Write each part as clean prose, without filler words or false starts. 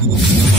Preview.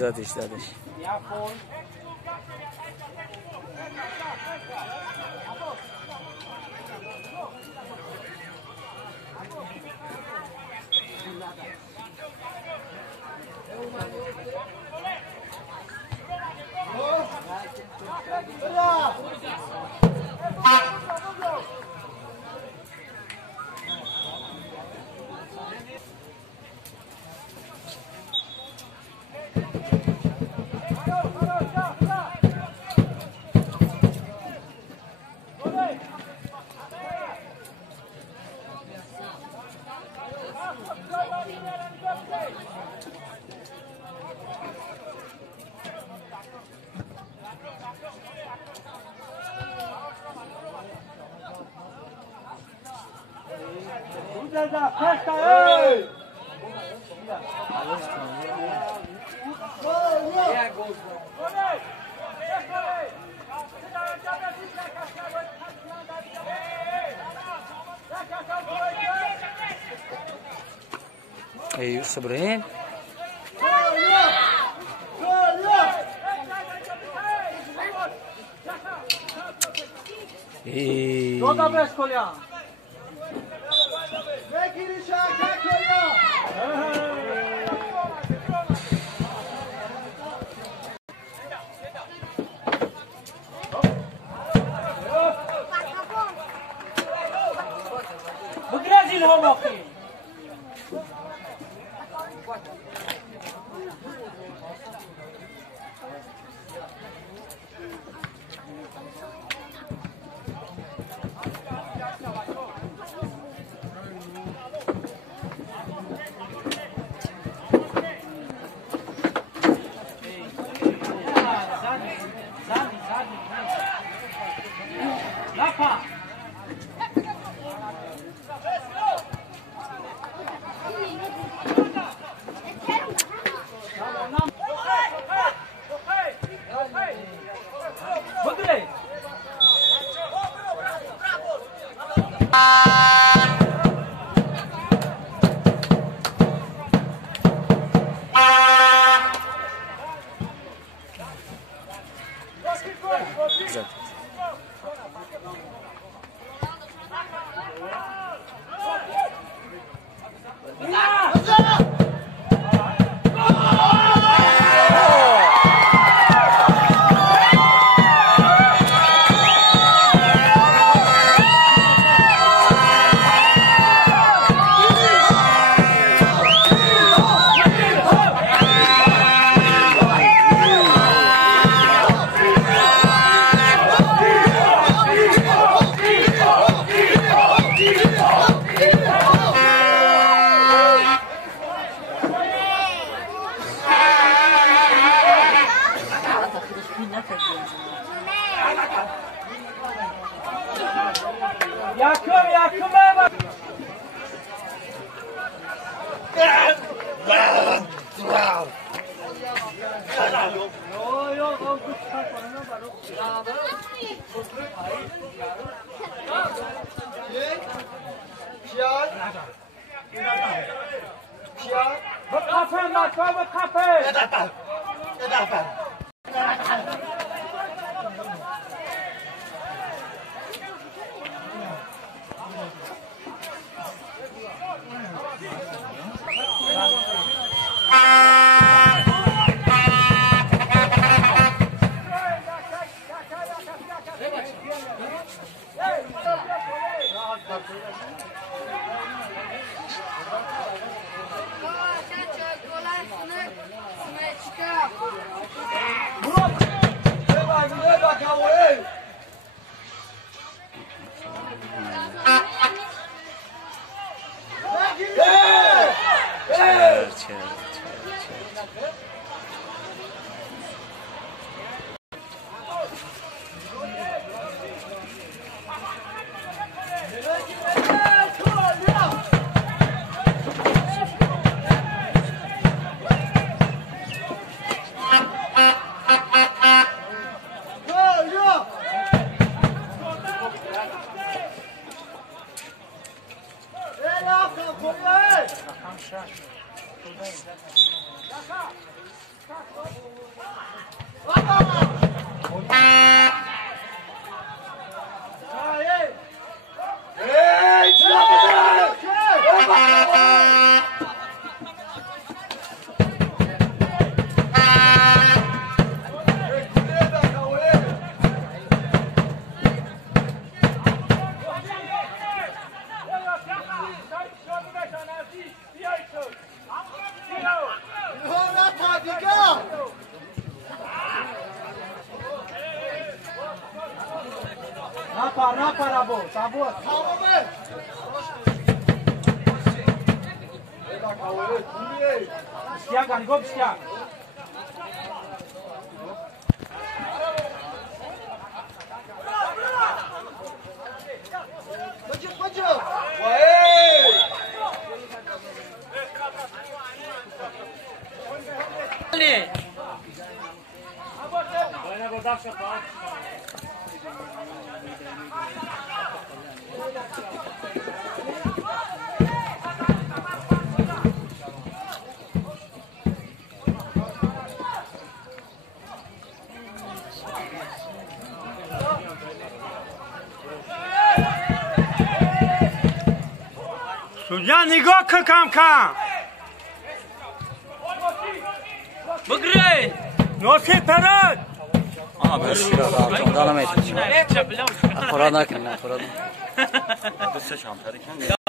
زادي اشتادش ايوه صبرين بغرازيل هم اخي Smyczka! Napar, abo, sabor. Stiagan, go stiag. سوجان نگاه کن کم بگری نوسی پرد دانم خورا نکن خورا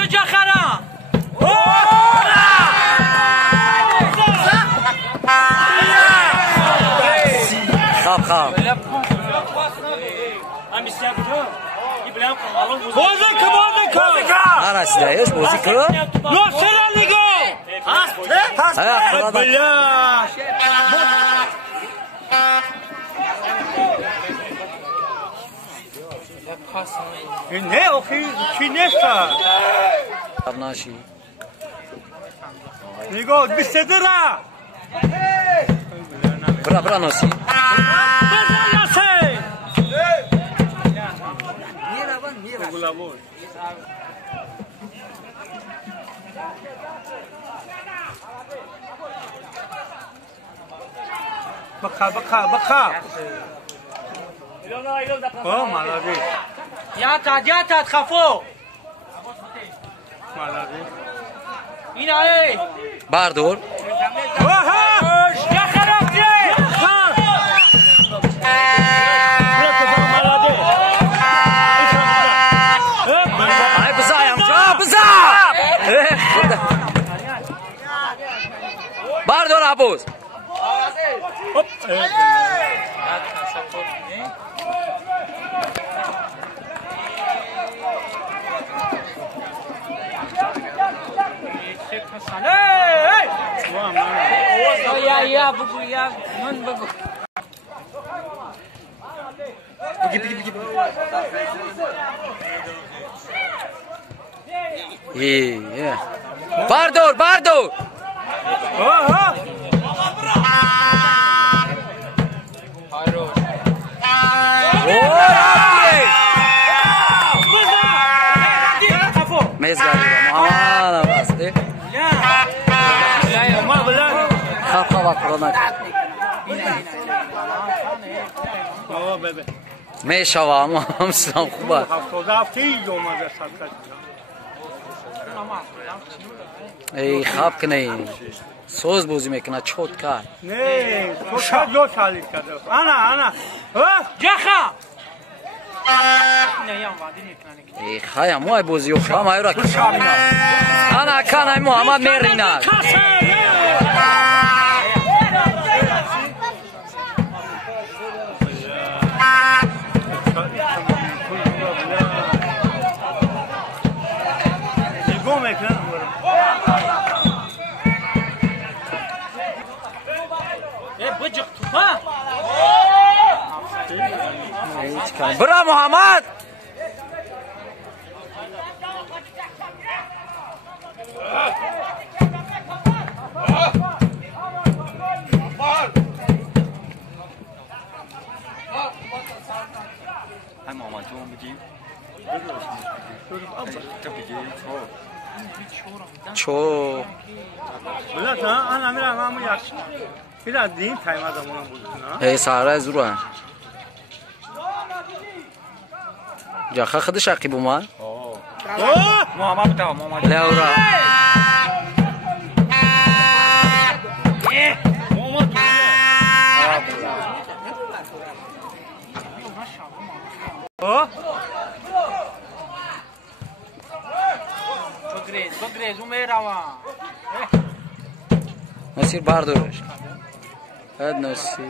کجا خرا خواب بازی کن هر اسیدایش بازی کن نوسی را نگاه بلا نه آخی چی نیست ناشی نگاه بسته را برا ناسی بخا اوه مالادی جاتت خفو مالادی این آی بردار یا خراب ای بزایم جا بزا بردار عبوز یا بگو یا من بگو بردار مزگاری محمد عباس خواب کرونا میشوام همسلام خوبه هفته‌ای اومده ساعت ای خواب کنی سوز بازی میکنه چوت کرد نه تو شاید دو سالی کرده انا جخا نه یام وادی میکنه ای خایا موی بازی خام ایرا انا کان محمد میرینا برا محمد hai mỏ mà chua mới chín chắc bị چو بلا تا انا میرم همون یخش میرم دین تایم از همون بود نه ای سارا زروه جاخه خودش عقیب اومد محمد بتاع محمد لورا بگریز اون میروان مسیر بردارش نوسی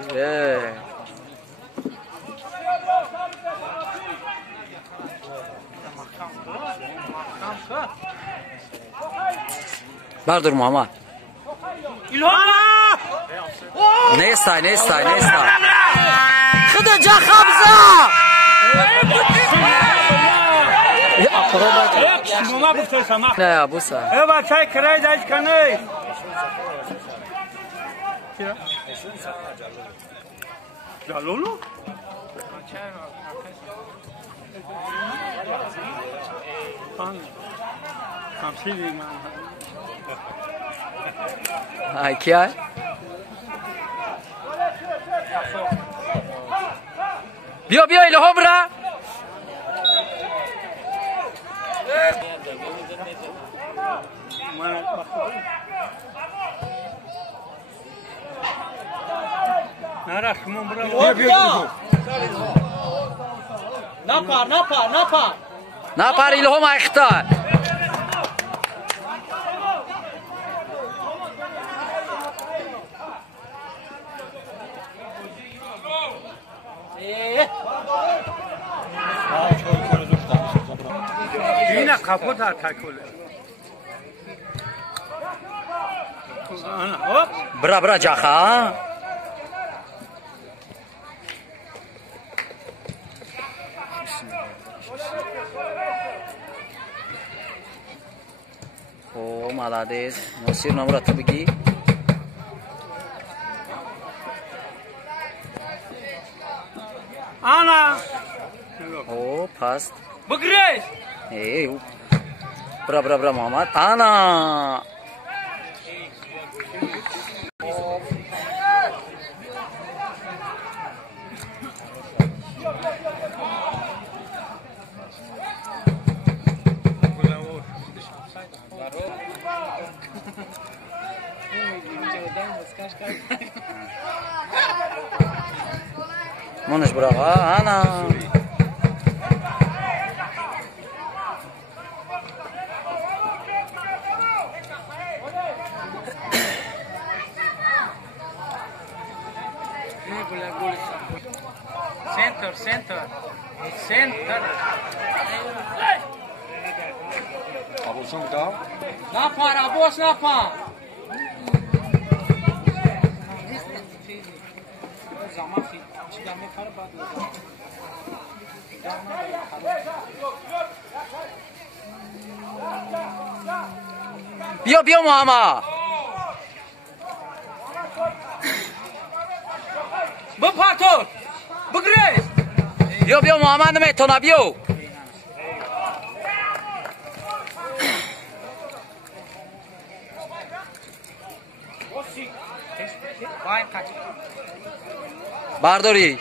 بردار محمد نیستای خدا جا خبزه ماما بخته سما نه ابوسا ای بچه کرای دایش کنه جلولو های کیا بیا الهام را نرا شما برو بیا نپر نپر الهام اختار اینا کپوت تاکوله برا جاخا او молодец ناصر نمرات بگی انا او پاست بگریز ای برا محمد انا منش برا انا سنتر Abulsun bir daha. نپر عباس نپر بیا محمد بپرتون بگریز بیا محمد نمیتونه بیا برداری